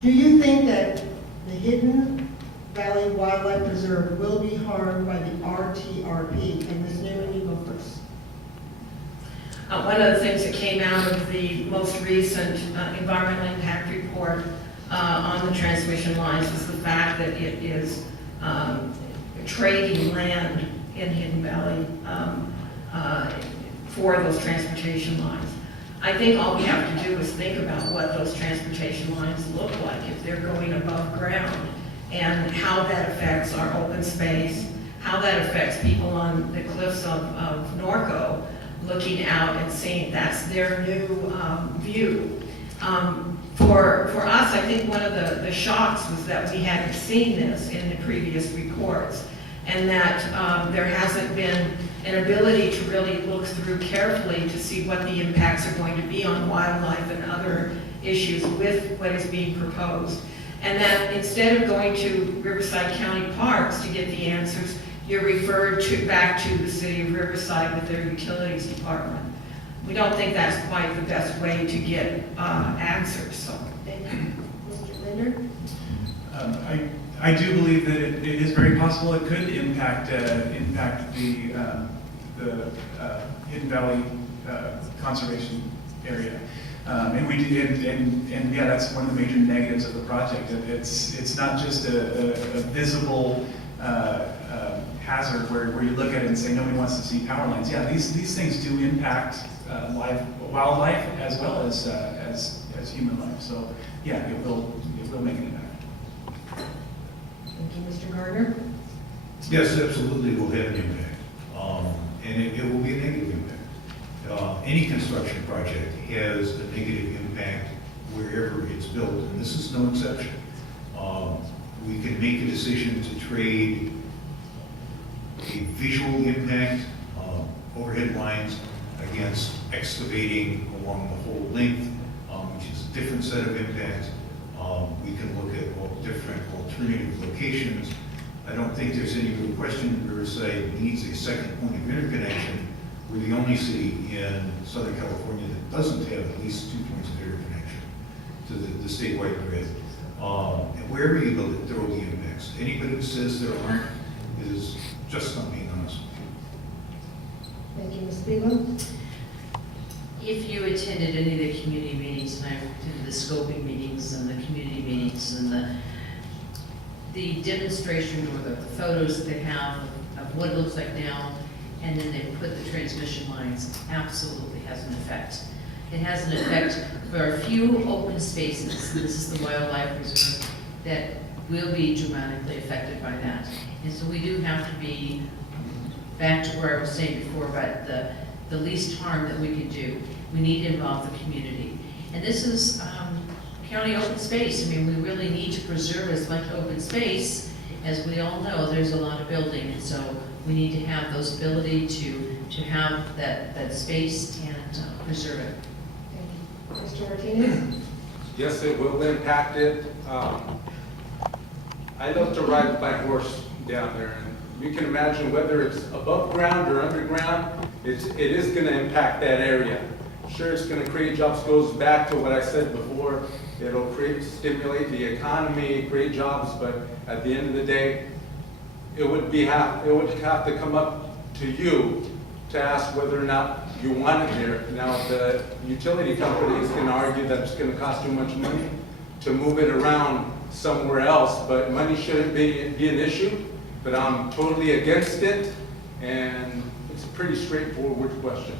Do you think that the Hidden Valley Wildlife Preserve will be harmed by the RTRP? And Ms. Newman, you go first. One of the things that came out of the most recent environmental impact report on the transmission lines is the fact that it is trading land in Hidden Valley for those transportation lines. I think all we have to do is think about what those transportation lines look like if they're going above ground, and how that affects our open space, how that affects people on the cliffs of Norco looking out and seeing that's their new view. For us, I think one of the shocks was that we hadn't seen this in the previous reports, and that there hasn't been an ability to really look through carefully to see what the impacts are going to be on wildlife and other issues with what is being proposed. And that instead of going to Riverside County Parks to get the answers, you're referred back to the city of Riverside with their utilities department. We don't think that's quite the best way to get answers. So, Thank you. Mr. Linder? I do believe that it is very possible it could impact the Hidden Valley conservation area. And yeah, that's one of the major negatives of the project. It's not just a visible hazard where you look at it and say nobody wants to see power lines. Yeah, these things do impact wildlife as well as human life. So yeah, it will make an impact. Thank you, Mr. Gardner. Yes, absolutely will have an impact, and it will be a negative impact. Any construction project has a negative impact wherever it's built, and this is no exception. We can make a decision to trade a visual impact, overhead lines, against excavating along the whole length, which is a different set of impacts. We can look at all different alternative locations. I don't think there's any real question that Riverside needs a second point of interconnection. We're the only city in Southern California that doesn't have at least 2 points of interconnection to the statewide grid. And wherever you build it, there will be impacts. Anybody who says there aren't is just not being honest. Thank you, Ms. Spiegel. If you attended any of the community meetings, and I attended the scoping meetings and the community meetings and the demonstration or the photos that they have of what it looks like now, and then they put the transmission lines, absolutely has an effect. It has an effect for a few open spaces, this is the wildlife reserve, that will be dramatically affected by that. And so we do have to be back to where I was saying before about the least harm that we can do. We need to involve the community. And this is county open space. I mean, we really need to preserve as much open space. As we all know, there's a lot of building, and so we need to have those ability to have that space and preserve it. Thank you. Mr. Martinez? Yes, it will impact it. I love to ride my horse down there, and you can imagine whether it's above ground or underground, it is going to impact that area. Sure, it's going to create jobs. Goes back to what I said before. It'll stimulate the economy, create jobs, but at the end of the day, it would have to come up to you to ask whether or not you want it there. Now, the utility companies can argue that it's going to cost too much money to move it around somewhere else, but money shouldn't be an issue. But I'm totally against it, and it's a pretty straightforward question.